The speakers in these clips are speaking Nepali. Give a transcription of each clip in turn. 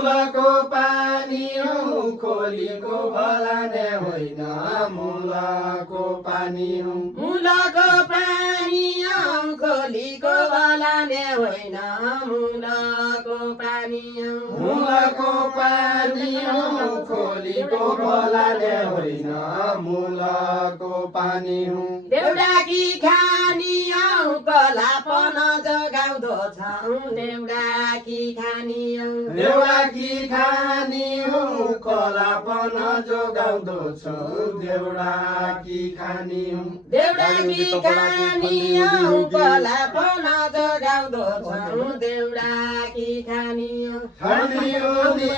मुलाको पानी हौ खोलीको बलाने होइन मुलाको पानी हौ मुलाको पानी हौ खोलीको बलाने होइन मुलाको पानी हौ मुलाको पानी हौ खोलीको बलाने होइन मुलाको पानी हौ देउडाकी खानी हौ कलापन जगाउँदो छौ देउडाकी खानी हौ देउडाकी खानी हौ कलापन जोगाउँदो छौ देउडाकी खानी हौ देउडाकी खानी हौ कलापन जगाउँदो छौ देउडाकी खानी हौ ठण्डी हुँदी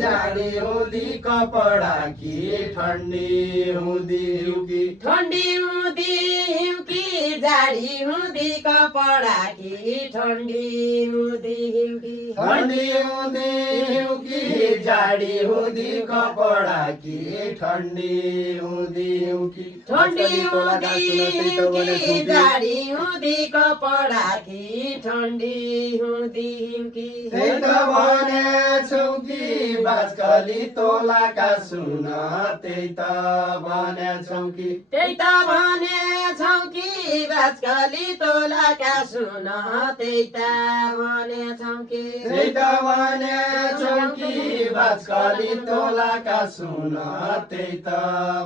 जाडी हुँदी कपडा कि ठण्डी हुँदी हिउँकी ठण्डी हुँदी हिउँकी जाडी हुँदी कपडा कि ठण्डी हुँदी हिउँकी ठण्डी हुँदी हिउँकी जाडी हुँदी कपडा कि ठण्डी हुँदी हिउँकी ठण्डी हुँदी हिउँकी जाडी हुँदी कपडा कि ठण्डी हुँदी हिउँकी त्यही त भनेछौ कि बाजकली तोलाका सुन त्यही त भनेछौ कि त्यही त भनेछौ कि बाजकली तोलाका सुन त्यही त भनेछौ कि त्यही त भनेछौ कि बाजकली तोलाका सुन त्यही त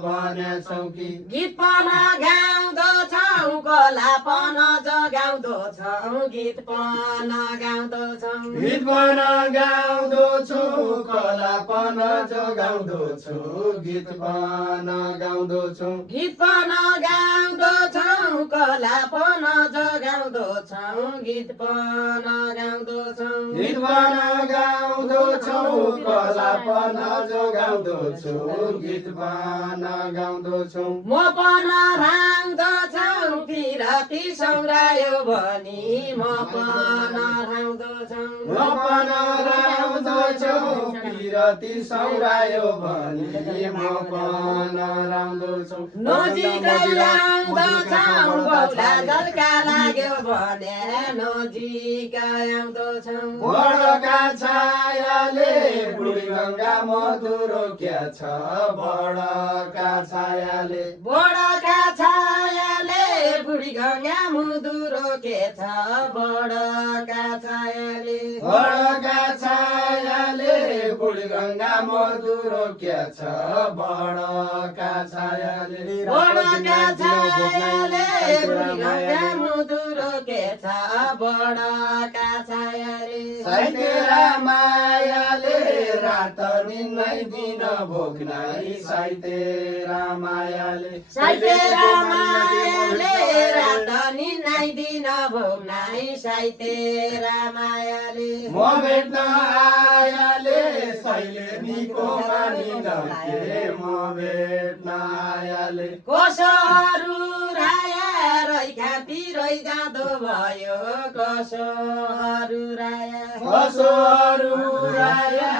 भनेछौ कि गीत पन गाउँदछौ कलापन जगाउँदो छौ गीत पन गाउँदछौ गीत पन गाउँदछौ कलापन जगाउँदछौ गीत पन गाउँदछौ गीत पन गाउँदछौ कलापन जगाउँदछौ गीत पन गाउँदछौ गीत पन गाउँदछौ कलापन जगाउँदछौ गीत पन गाउँदछौ म पन राउँदछौ पिरती सौरायो भनी म पन राउँदछौ म पन राउँदछौ पिरती सौरायो भनी म पन राउँदछौ नजिकै आउँदछौ बौला जल्का लाग्यो भने नजिकै आउँदछौ बडका छायाले बुढी गङ्गा मधुरो क्या छ बडका छायाले बडका छायाले बुढी गङ्गा मुदुरो के छ बडका छायाले बडका छायाले बुढी गङ्गा मधुरो क्या छ बडका छायाले बडका छायाले बुढी गङ्गा मुदुरो के छ बडका छायाले साइतेरा मायाले रात निन्नै दिन भोग्नाई साइतेरा मायाले साइतेरा मायाले रात निन्नै दिन भोग्नाई साइतेरा मायाले म भेट्न आयाले सैले निको मानिनके म भेट्न आयाले कसोहरू राया रैखाती रै जाँदो भयो कसोहरू राया कसोहरू राया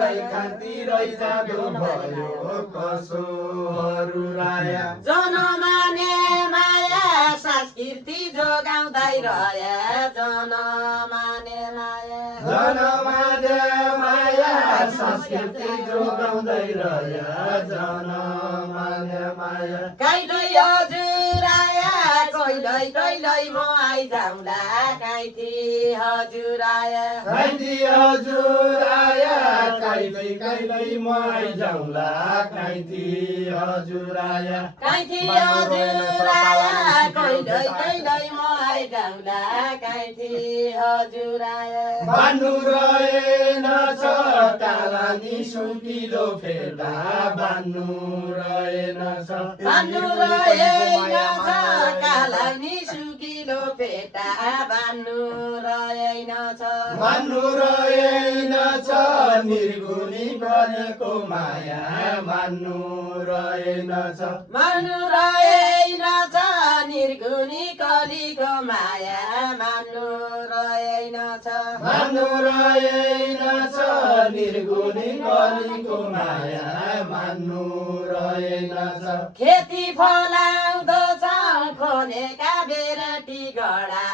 रैखाती रै जाँदो भयो कसोहरू राया जनमाने माया संस्कृति जोगाउँदै रहे जनमाने माया जनमाने माया संस्कृति जोगाउँदै रह्या जनमाने माया कहिल्यै हजुर आया कहिल्यै कहिल्यै म आइजाउँला काइथी हजुर आया काइथी हजुर आया कहिल्यै कहिल्यै म आइजाउँला काइथी हजुर आया काइथी हजुर आया कहिल्यै कहिल्यै म आइजाउँला काइथी हजुर आया बान्नु रहेन छ कालानी सुकिलो फेर्दा बान्नु रहेन छ बान्नु रहेन छ कालानी सुकिलो फेटा बान्नु रहेन छ बान्नु रहेन छ निर्गुणी गरेको माया मान्नु रहेन छ मान्नु रहेन छ निर्गुणी कलीको माया मान्नु रहेन छ मान्नु रहेन छ निर्गुणी कलीको माया मान्नु रहेन छ खेती फलाउँदो छ खनेका बेराटी गडा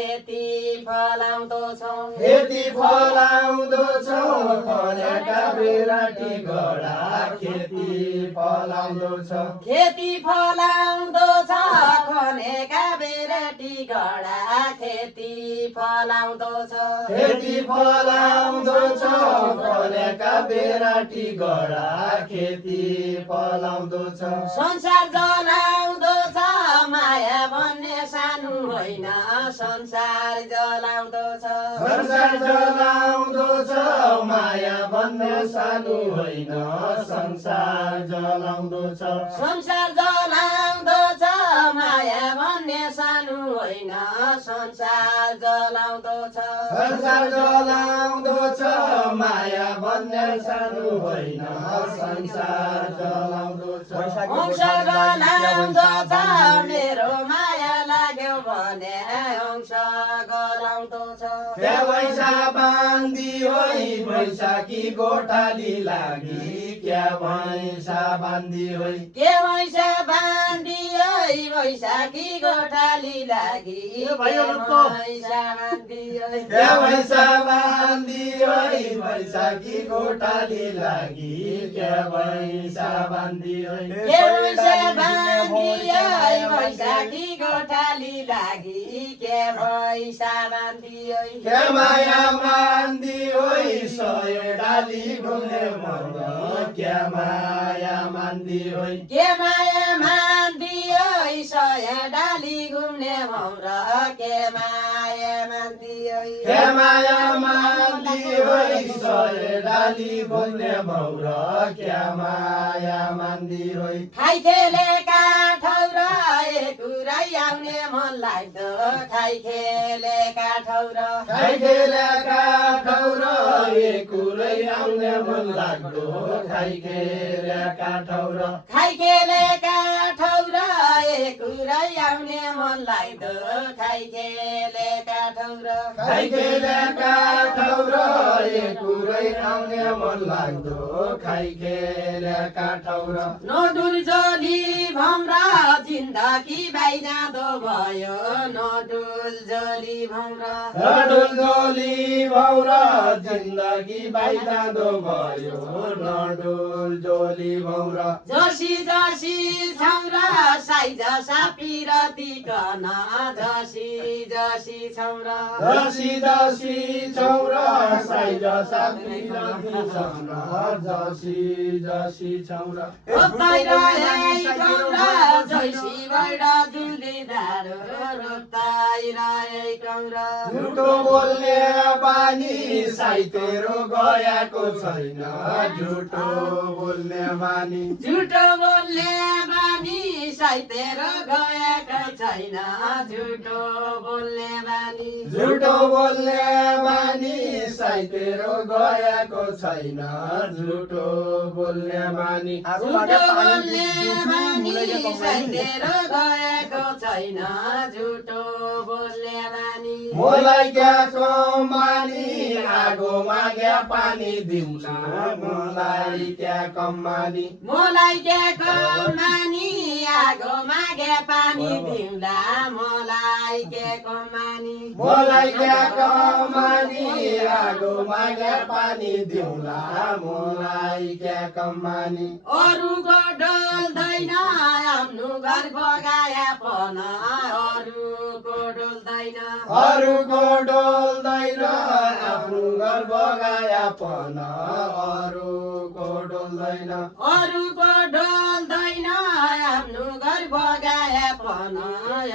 खेती फलाउँदो छौँ खेती फलाउँदो छौँ फलेका बिराटी घोडा खेती फलाउँदो छ खेती फलाउँदो छ खनेका बेराटी घडा खेती फलाउँदो छ खेती फलाउँदो छ फलेका बेराटी घोडा खेती फलाउँदो छ संसार जलाउँदो छ माया भन्ने सानो होइन संसार जलाउँदो छ संसार जलाउँदो छ माया भन्ने सानो होइन संसार जलाउँदो छ संसार जलाउँदो छ माया भन्ने सानो होइन संसार जलाउँदो छ संसार जलाउँदो छ माया भन्ने सानो होइन संसार जलाउँदो छ अंश गलाउँदो छ मेरो माया लाग्यो भने अंश गलाउँदो छ क्या भैँसा बाँधियो बैशाखी गोठाली लागि क्या भैँसा बाँधियो के भैँसा बाँधियो बैशाखी गोठाली लागि के भैँसा बाँधियो क्या भैँसा बाँधियो बैशाखी गोठाली लागि क्या भैँसा बाँधियो के भैँसा बाँधियो बैशाखी गोठाली लागि के भैँसा बाँधियो क्या माया बाँधियो सय डाली घुम्ने मन क्या माया बाँधियो के माया मान्दियो सय डाली घुम्ने भौर के माया मान्दियो क्या माया बाँधियो सय डाली घुम्ने भौर क्या माया बाँधियो खाइ खेलेका ठौर एकुरै आउने मन लाग्दो खाइ खेलेका ठौर खाइ खेलेका ठौर एकुरै आउने मन लाग्दो खाइ खेलेका ठौर खाइ खेलेका ठौर एकुरै आउने मन लाग्दो खाइ खेलेका ठौर खाइ खेलेका ठौर एकुरै आउने मन लाग्दो खाइ खेलेका ठौर नडुल जोली भम्रा जिन्दगी बाइजाँदो भयो नडुल जोली भम्रा नडुल जोली भौर जिन्दगी बाइजाँदो भयो नडुल जोली भौर जसी जसी छौरा साइ जसा पिरतिकन जसी जसी छौरा जसी जसी छौर साइ जसा पिरती छौर जसी जसी छौर रोप्दै रहे कौरा जैसी बैडा जुली धारो रोप्दै रहे कौरा झुटो बोल्ने बानी साइ तेरो गएको छैन झुटो बोल्ने बानी झुटो बोल्ने बानी साइ तेरो गएको छैन झुटो बोल्ने बानी झुटो बोल्ने बानी साइ तेरो गएको छैन झुटो बोल्ने बानी झुटो बोल्ने बानी साइ तेरो गएको छैन झुटो बोल्ने बानी मलाई क्या कमानी आगो माग्या पानी दिउँला मलाई क्या कमानी मलाई क्या कमानी आगो मागे पानी दिउँला मलाई के कमानी मलाई क्या कमानी आगो माग्या पानी दिउँला मलाई क्या कमानी अरूको डोल्दैन आफ्नो घर बगाया पन अरूको डोल्दैन अरूको डोल्दैन आफ्नो घर बगाया पन अरूको डोल्दैन अरूको डोल्दैन आफ्नो घर बगाया पन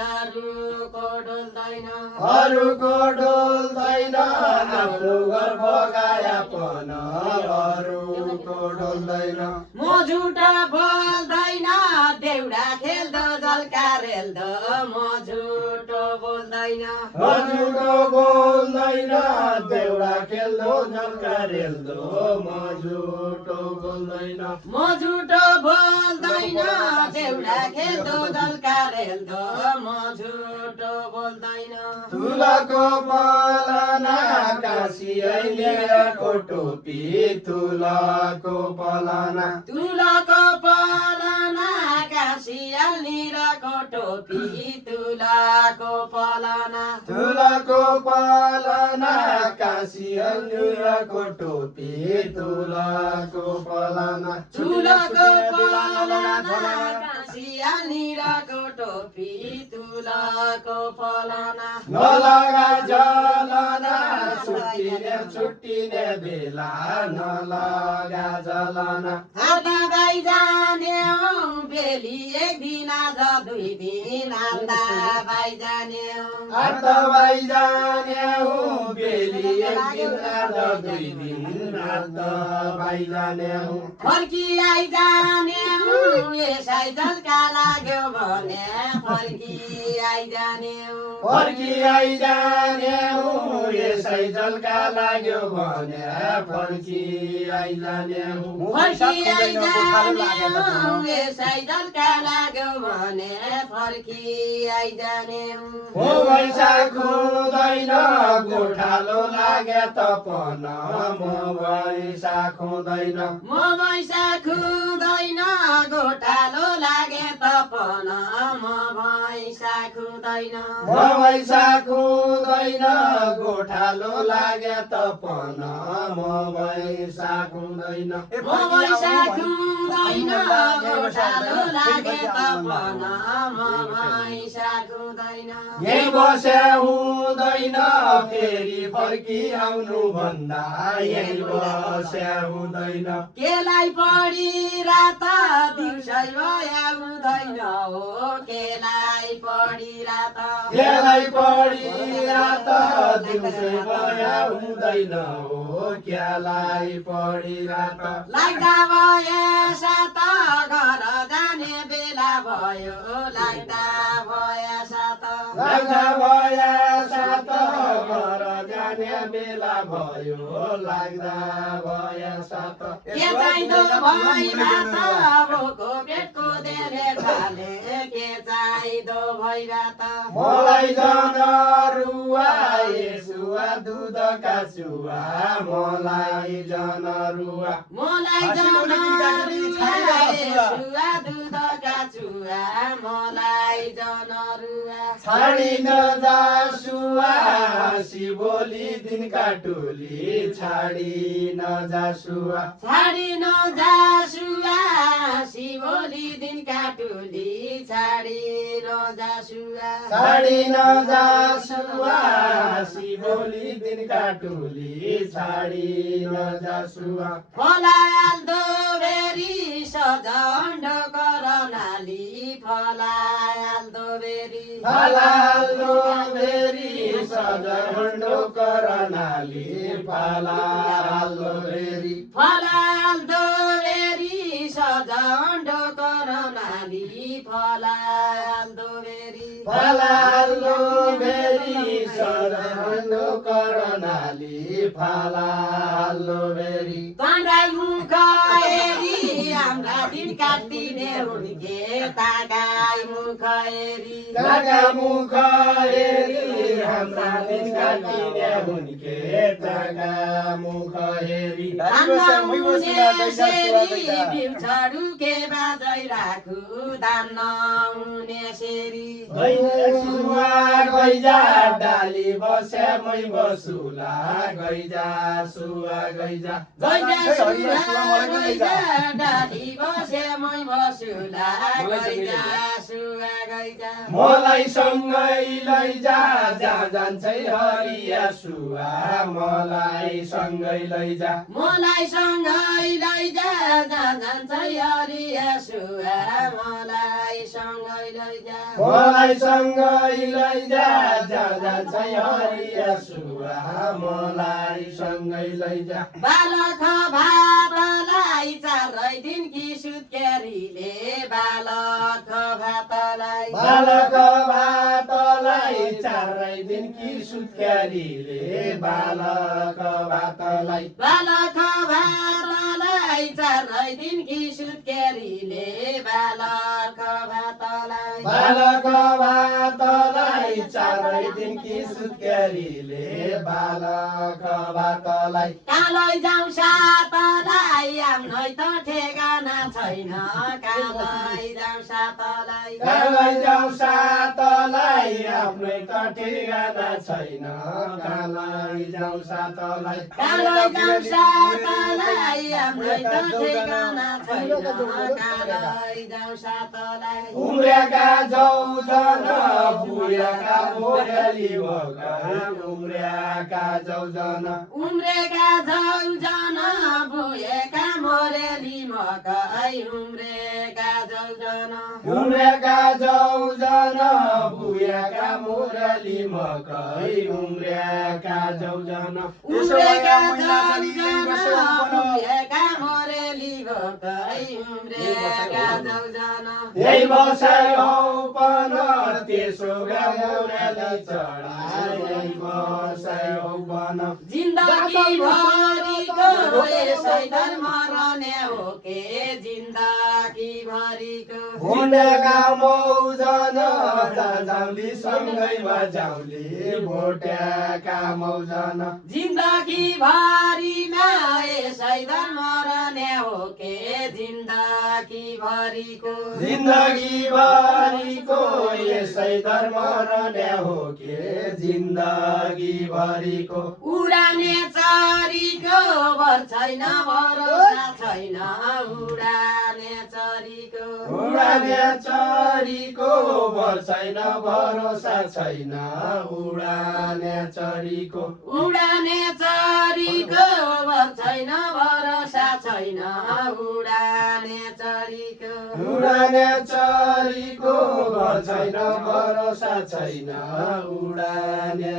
अरूको डोल्दैन अरूको डोल्दैन आफ्नो घर बगाया पन अरूको डोल्दैन म झुटो बोल्दैन देउडा खेल्दो जल्का रेल्दो म झुटो बोल्दैन म झुटो बोल्दैन देउडा खेल्दो झल्का रेल्दो म झुटो बोल्दैन म झुटो बोल्दैन देउडा खेल्दो जल्का रेल्दो म झुटो बोल्दैन तुलाको पलाना काशी अहिलेको टोपी तुलाको पलाना तुलाको पलाना काशी अल्निरको टोपी तुलाको पलना तुलाको पलना काशी अन्जुरको टोपी तुलाको पलना तुलाको पलना काँसिया निरको टोपी तुलाको पलना नलगा जलना छुट्टिने बेला नलगा जलना हाती भाइ जाने हौ बेली एक दिन आज दुई दिन आन्दा भाइ जाने हौ आठ भाइ जाने हौ बेली एक दिन आज दुई दिन आठ भाइ जाने हौ फर्की आइजाने हौ यसै झल्का लाग्यो भने फर्की आइजाने हौ फर्की आइजाने हौ यसै झल्का लाग्यो भने फर्की आइजाने हौ फर्की आइजाने हौ यसै झल्का लाग्यो भने फर्की आइजाने हौ हो वैशाख हुँदैन गोठालो लागे तपन म वैशाख हुँदैन म वैशाख हुँदैन गोठालो लागे तपन म वैशाख हुँदैन म वैशाख हुँदैन गोठालो लागे तपन म वैशाख हुँदैन म वैशाख हुँदैन गोठालो लागे तपन म वैशाख हुँदैन यही बसे हुँदैन फेरि फर्की आउनु भन्दा यही बसे हुँदैन केलाई पढी रात दिउँसै भया हुँदैन हो केलाई पढी रात केलाई पढी रात दिउँसै भया हुँदैन हो केलाई पढी रात लाग्दा भए सात घर जाने बेला भयो लाग्दा भए सात लाग्दा भया सात घर जाने बेला भयो लाग्दा भया सात के चाहिँदो भइरात भोको पेटको देले खाले के चाहिँदो भइरात मलाई जनरुवा यसुवा दुधका चुवा मलाई जनरुवा मलाई जनरुवा यसुवा दुधका चुवा मलाई जनरुवा छाडी नजासुवा शिवोली दिनका टोली छाडी नजासुवा छाडी नजासुवा शिवोली दिनका टोली छाडी नजासुवा छाडी नजासुवा शिवोली दिनका टोली छाडी नजासुवा फलाल्दो बेरी सजन्ड करनाली फलाल्दो बेरी फलाल्दो बेरी सजन्डो करनाली फलाल्दो बेरी फलाल्दो बेरी सजन्ड करनाली फलाल्दो बेरी फलाल्दो बेरी सजन्डो करनाली फलाल्दो बेरी ताँगाई मुख हेरी हाम्रा दिन काटिने हुन्के तागाई मुख हेरी तागा मुख हेरी हाम्रा दिन काटिने हुन्के तागा मुख हेरी हुने सेरी बिउछाडु के बाजै राखु दान हुने सेरी गैजा गैजा डाली बसे मै बसुला गैजा सुवा गैजा गैजा सुवा गैजा डाली बसे मै बसुला गैजा सुवा गैजा मलाई सँगै लैजा जहाँ जान्छै हरिया सुवा मलाई सँगै लैजा मलाई सँगै लैजा जहाँ जान्छै हरिया सुवा मलाई सँगै लैजा मलाई सँगै लैजा जहाँ जान्छै हरिया सुवा मलाई सँगै लैजा बालक भातलाई चारै दिन कि सुत्केरीले बालक भातलाई बालक भातलाई चारै दिन कि सुत्केरीले बालक भातलाई बालक भातलाई चारै दिन कि सुत्केरीले बालक भातलाई बालक भातलाई चारै दिन कि सुत्केरीले बालक भातलाई कालै जाउँ सातलाई आफ्नै त ठेगाना छ छैन कालै जाउँ सातलाई कालै जाउँ सातलाई आफ्नै त ठेगाना छैन कालै जाउँ सातलाई कालै जाउँ सातलाई आफ्नै त ठेगाना छैन कालै जाउँ सातलाई उम्रेका जौजन बुढाका मोरेली मकै उम्रेका जौजन उम्रेका झौजन भुएका मोरेली मकै उम्रेका झौजन उम्रेका जौजन बुढाका मोरेली मकै उम्रेका जौजन उम्रेका झौजन भुएका मोरेली मकै उम्रेका झौजन यही बसाइ औपन त्यसो गा मोरेली चढाइ यही बसाइ औपन जिन्दगी भरिको यसै धर्म रहने हो के जिन्दगी भरिको भुटेका मौजन जाउली सँगैमा जाउली भुटेका मौजन जिन्दगी भरिमा यसै धर्म रहने हो के जिन्दगी भरिको जिन्दगी भरिको यसै धर्म रहने हो के जिन्दगी भरिको उडाने चरीको भर छैन भरोसा छैन उडाने चरीको उडाने चरीको भर छैन भरोसा छैन उडाने चरीको उडाने चरीको भर छैन भरोसा छैन उडाने चरीको उडाने चरीको भर छैन भरोसा छैन उडाने